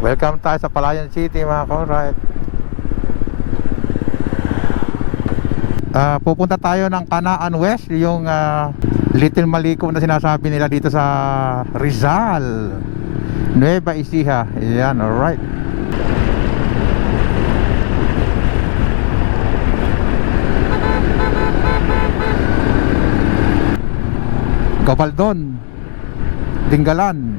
Welcome tayo sa Palayan City mga ka-alright. Pupunta tayo ng Canaan West, yung Little Maliko na sinasabi nila dito sa Rizal, Nueva Ecija. Yan, alright. Gabaldon, Dingalan.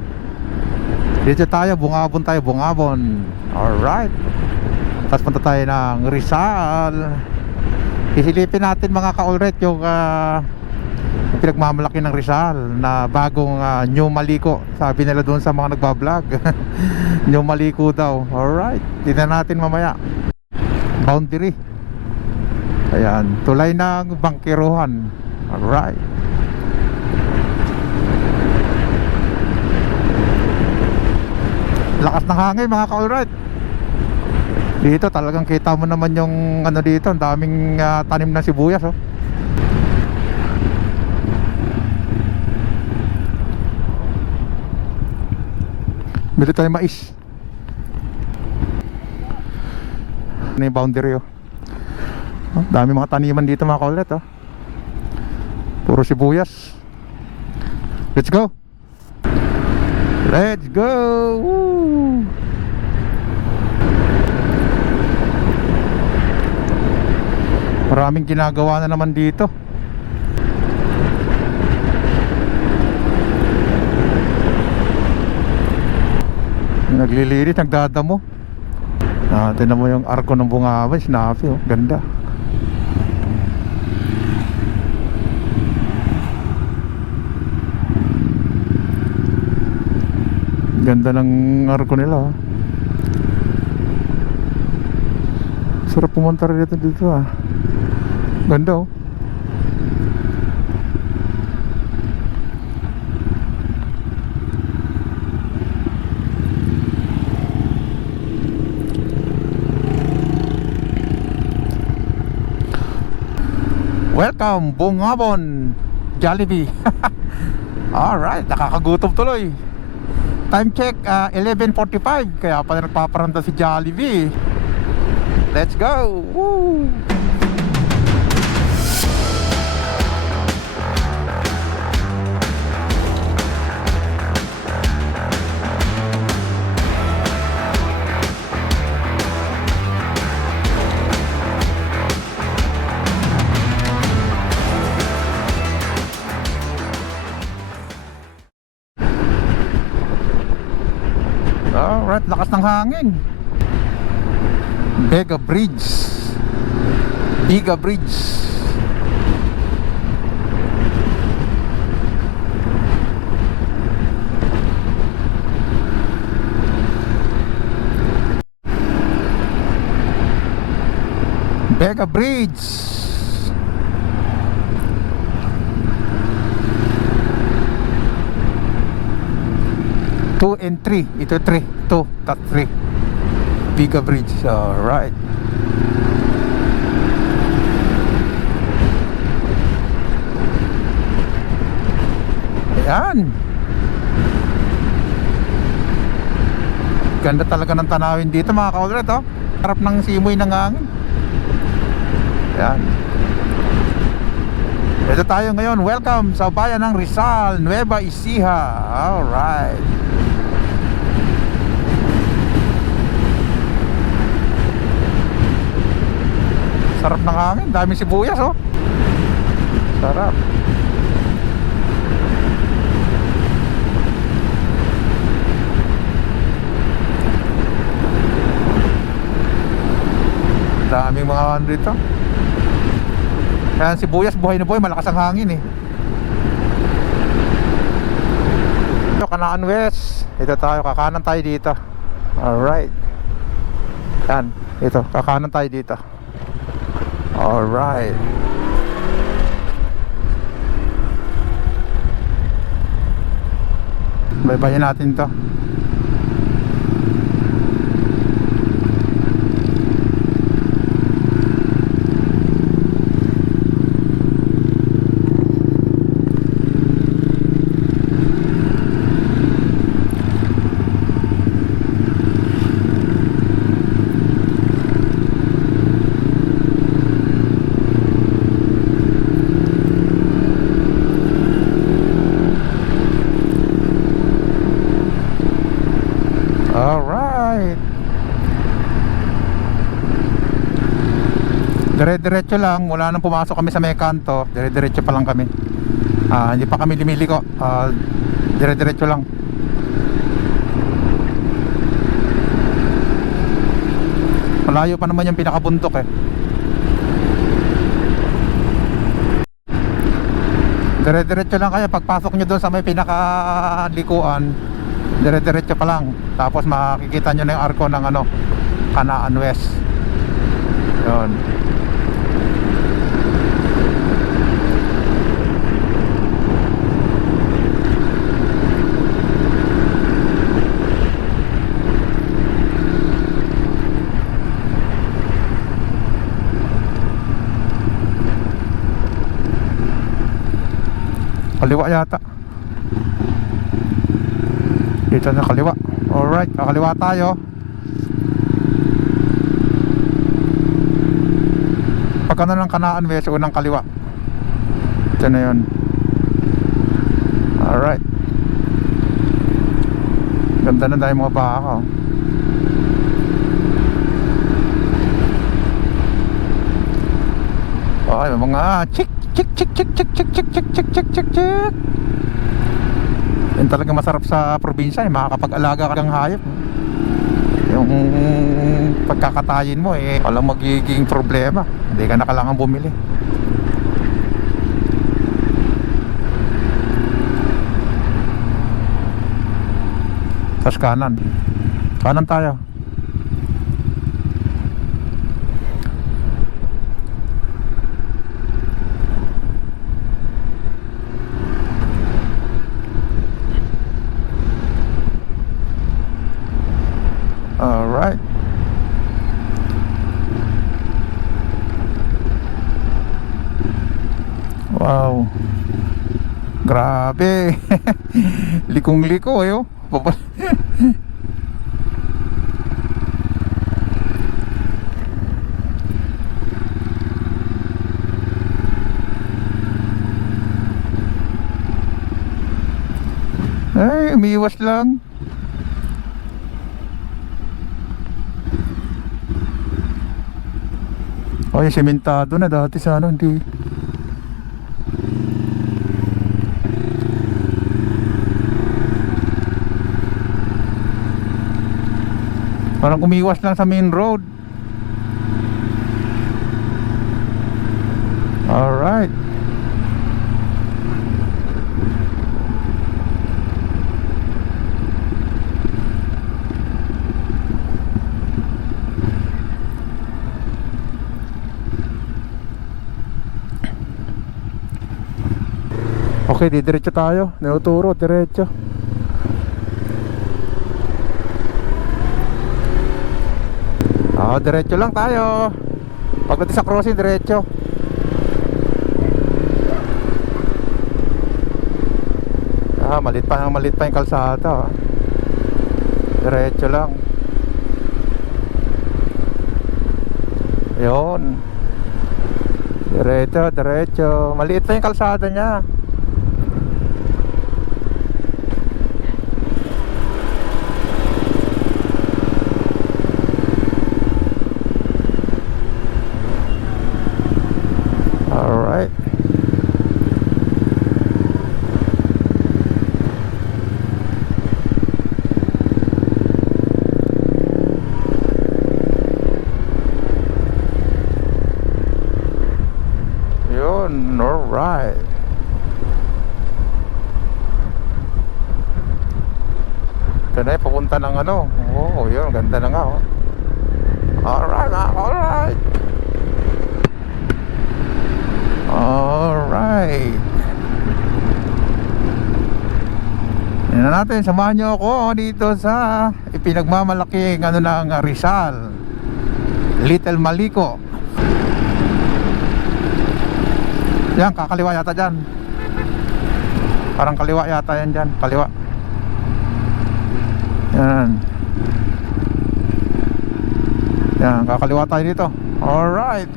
Dito tayo, Bungabon tayo, Bungabon. Alright. Tapos punta tayo ng Rizal. Isilipin natin mga ka-alright yung pinagmamalaki ng Rizal na bagong New Maliko. Sabi nila doon sa mga nagbablog. New Maliko daw. Alright. Tignan natin mamaya. Boundary. Ayan. Tulay ng Bangkiruhan. Alright. Lakas ng hangin mga ka-alright. Dito talagang kita mo naman yung ano dito, ang daming tanim na sibuyas oh. Bili tayo mais. Ano yung boundary oh. Dami mga taniman dito mga ka-alright oh. Puro sibuyas. Let's go. Let's go. Woo! Maraming ginagawa na naman dito. Naglilinis, nagdadamo. Tignan mo yung arko ng Bungabon, snappy oh, ganda. Ganda ng arko nila oh. Sarap pumunta rin dito ah. Ganda oh. Welcome Bungabon Jollibee. Alright, nakakagutom tuloy. Time check 11:45. Kaya pala nagpaparanda si Jollibee. Let's go. Woo! Alright, lakas ng hangin. Biga Bridge. Biga Bridge. Biga Bridge. 2 and 3. Ito 3. 2, not 3. Biga Bridge. Alright. Ayan. Ganda talaga ng tanawin dito mga ka-alright oh. Harap ng simoy ng hangin. Ayan. Ito tayo ngayon. Welcome sa bayan ng Rizal, Nueva Ecija. Alright. Sarap ng hangin, daming sibuyas oh. Sarap. Daming mga ano dito. Kaya sibuyas buhay na buhay, malakas ang hangin eh. Ito Canaan West. Ito tayo, kakanan tayo dito. Alright. Yan, ito, kakanan tayo dito. Alright. Baybayin natin to. Alright. Dire-diretso lang, wala nang pumasok kami sa may kanto. Dire-diretso pa lang kami. Hindi pa kami lumiliko. Dire-diretso lang. Malayo pa naman yung pinakabundok eh. Dire-diretso lang kaya pagpasok nyo doon sa may pinakalikuan, dire-diretso pa lang. Tapos makikita nyo na yung arko ng ano, Canaan West. Yun. Kaliwa yata. Dito na kaliwa. Alright, kakaliwa tayo. Pagka na ng Canaan West, unang kaliwa. Ito na yun. Alright. Ganda na dahil mga baka. Ay, mga chik chik chik chik chik chik chik chik chik chik chik chik. Yan talaga masarap sa probinsya, makakapag-alaga ka ng hayop. Yung pagkakatayin mo walang magiging problema. Hindi ka na kailangan bumili. Tapos kanan. Kanan tayo. Alright. Wow. Grabe. Likong-liko oh. Ay, umiiwas lang. Ay, sementado na dati sa ano, hindi. Parang umiwas lang sa main road. Alright. Okay, diretso tayo. Tinuturo, diretso. Diretso lang tayo. Pagdating sa crossing, diretso. Malit pa yung kalsada. Diretso lang. Yun. Diretso, diretso. Maliit pa yung kalsada niya. Alright. Ito na papunta ng ano. Oh, yun, ganda na nga Alright, alright. Alright. Yan na natin, samahan nyo ako dito sa ipinagmamalaking ano ng Rizal, Little Malico. Yan, kakaliwa yata dyan. Parang kaliwa yata yan dyan. Kaliwa. Yan. Yan, kakaliwa tayo dito. Alright.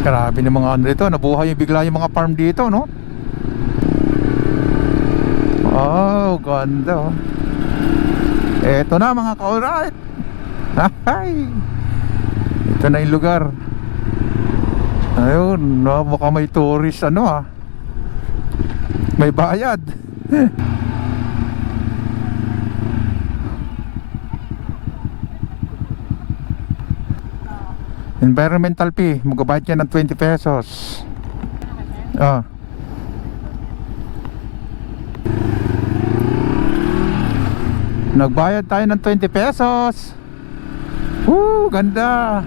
Grabe ng mga ano dito, nabuhay yung bigla yung mga farm dito, no? Oh, ganda oh. Eto na mga ka-alright. Hay! Ito na yung lugar. Ayun, no, mukhang may tourist ano ah. May bayad. Environmental fee, magbabayad ka ng 20 pesos. Ah. Nagbayad tayo ng 20 pesos. Woo, ganda.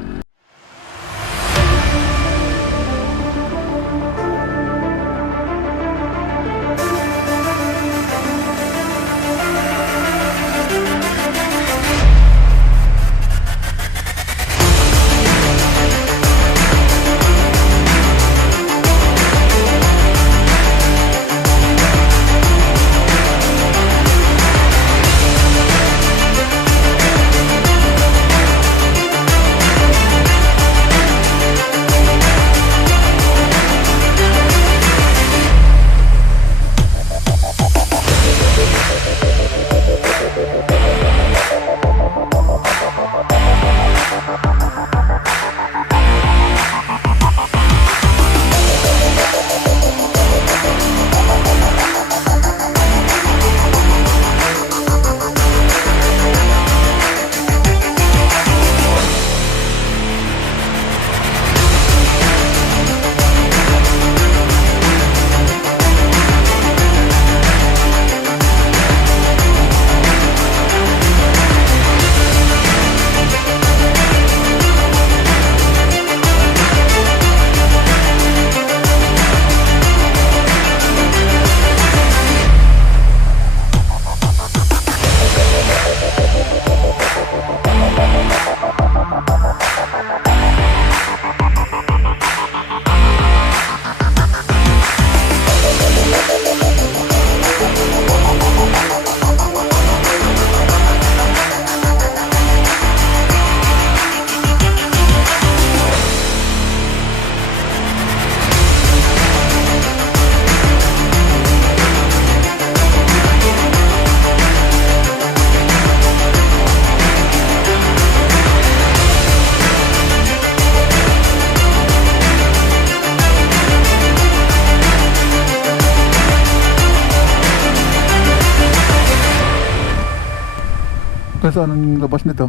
Kung saan ang labas nito?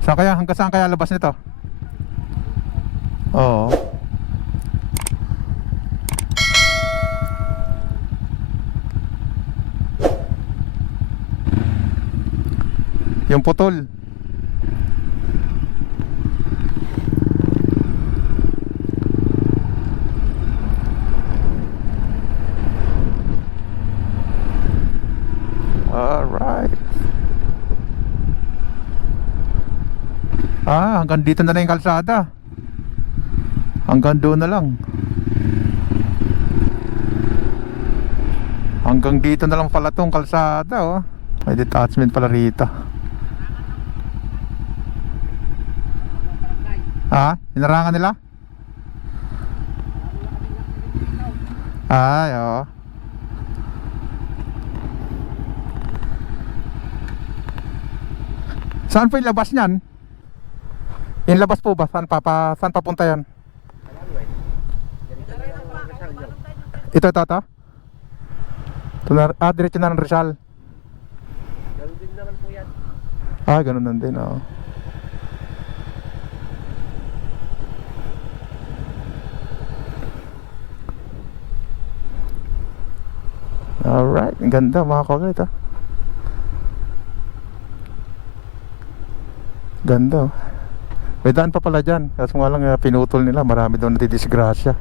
Saan kaya? Hanggang saan kaya labas nito? Oo. Yung putol. Alright. Ah, hanggang dito na lang yung kalsada. Hanggang doon na lang. Hanggang dito na lang pala tong kalsada oh. May detachment pala rito. Ah, inarangan nila? Ay, oo. Saan po yung labas niyan? Yung labas po ba? Saan papunta yan? Ito. Diretso na ng Rizal. Ganun din naman po yan. Ah, ganun lang din, oo. Alright, ang ganda mga kagayt ah. Ganda oh. May daan pa pala dyan. Kaso nga lang pinutol nila. Marami daw natidisgrasya.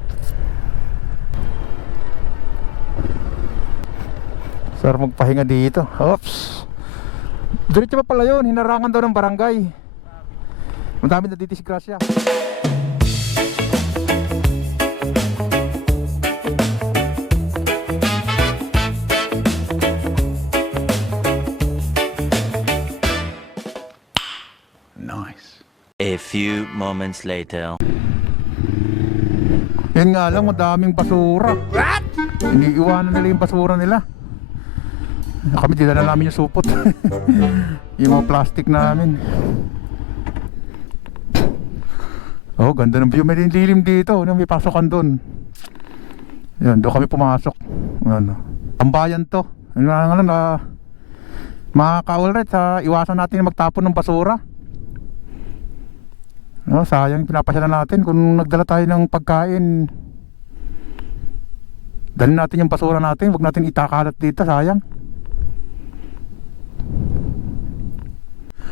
Sarap magpahinga dito. Oops. Diretso pa pala yun. Hinarangan daw ng barangay. Madami natidisgrasya. A few moments later. Yun nga lang, madaming basura. Iniiwanan nila yung basura nila. Kami dinala namin yung supot. Yung mga plastic namin. Oh, ganda ng view. May lilim dito. May pasokan doon. Yan, doon kami pumasok. Ano, tambayan to. Ano nga lang, mga ka-alright, iwasan natin magtapon ng basura. No, sayang pinapasyalan natin kung nagdala tayo ng pagkain. Dalhin natin yung basura natin, huwag natin itakalat dito, sayang.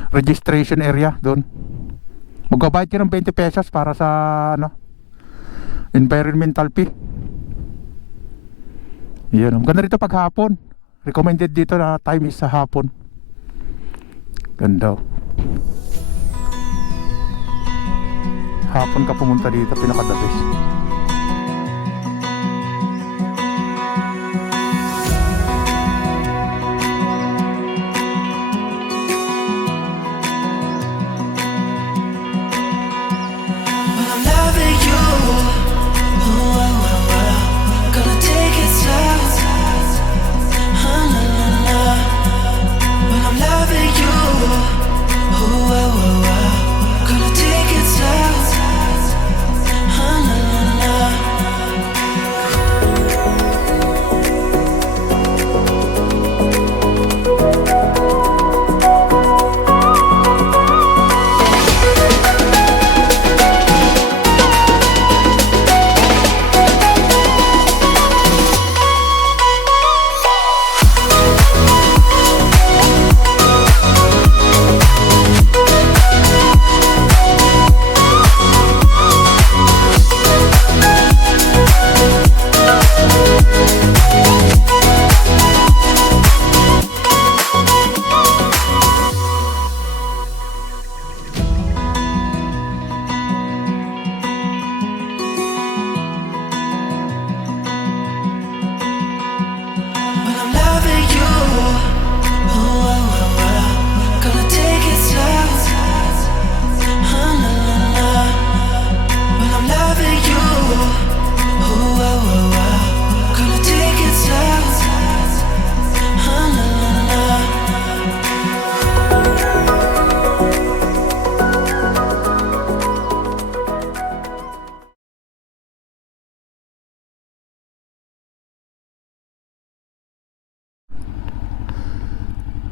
Registration area doon. Magbabayad ka ng 20 pesos para sa ano, environmental fee. Yan, maganda rito pag hapon. Recommended dito na time is sa hapon. Ganda. Hapon ka pumunta dito, pinaka-the best.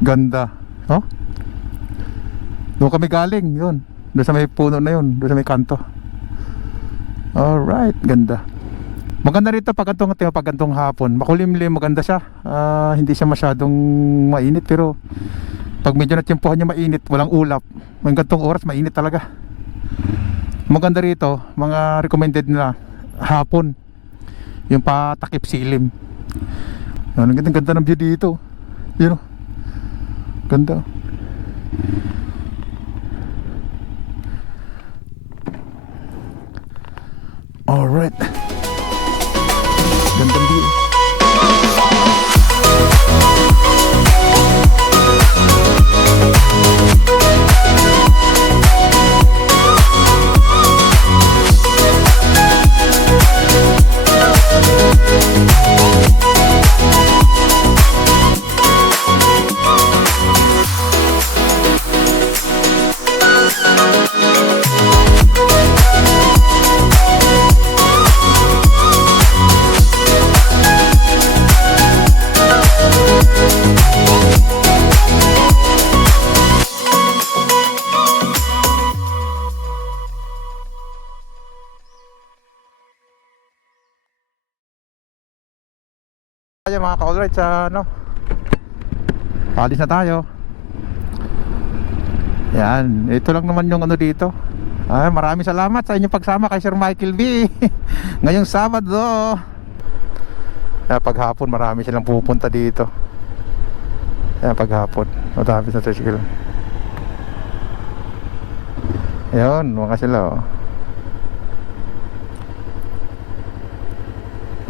Ganda. Oh? Doon kami galing, yun. Doon sa may puno na yun, doon sa may kanto. Alright, ganda. Maganda rito pag gantong hapon. Makulimlim, maganda siya. Hindi siya masyadong mainit, pero pag medyo natiyempohan niya mainit, walang ulap. May gantong oras, mainit talaga. Maganda rito, mga recommended nila hapon. Yung patakip silim. Ang ganda ng view dito. You know? Ganda. Alright. Gandang view. Tayo mga ka-alright sa ano, alis na tayo. Yan, ito lang naman yung ano dito. Ay, maraming salamat sa inyong pagsama kay Sir Michael B. Ngayong Sabado. Paghapon marami silang pupunta dito. Yan, paghapon matapos na tricycle. Ayun, mga sila oh.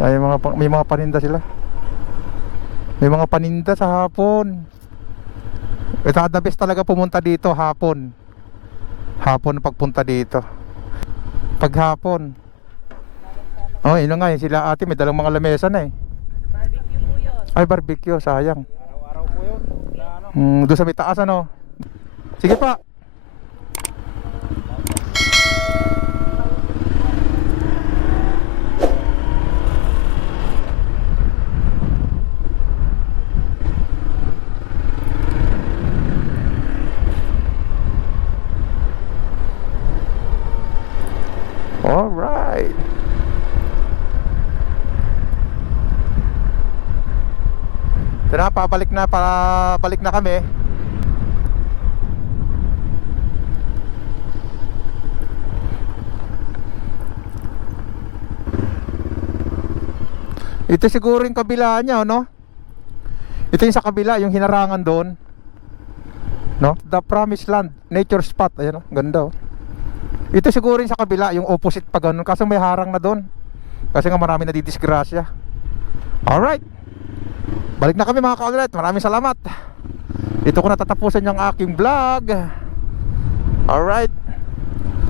Ay, may mga paninda sila. May mga paninda sa hapon. Ito the best talaga pumunta dito hapon. Hapon pagpunta dito. Paghapon. Oh, yun na nga, yun sila ate, may dalang mga lamesa na eh. Barbecue po yun. Ay, barbecue, sayang. Araw-araw po yun. Wala ano. Doon sa may taas ano. Sige pa. Alright. Ito na, pabalik na kami. Ito siguro yung kabila niya, no? Ito yung sa kabila, yung hinarangan doon. No? The Promised Land, nature spot. Ayan, no? Ganda, oh. Ito siguro yung sa kabila, yung opposite pa ganun. Kaso may harang na doon. Kasi nga marami na didisgrasya. Alright. Balik na kami mga ka-alright. Maraming salamat. Dito ko natatapusan yung aking vlog. Alright.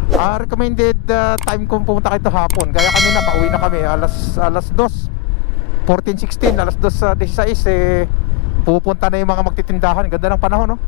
Recommended time kung pumunta kayo ito hapon. Kaya kanina pauwi na kami alas 2 14:16, alas 2:16 pupunta na yung mga magtitindahan. Ganda ng panahon, no?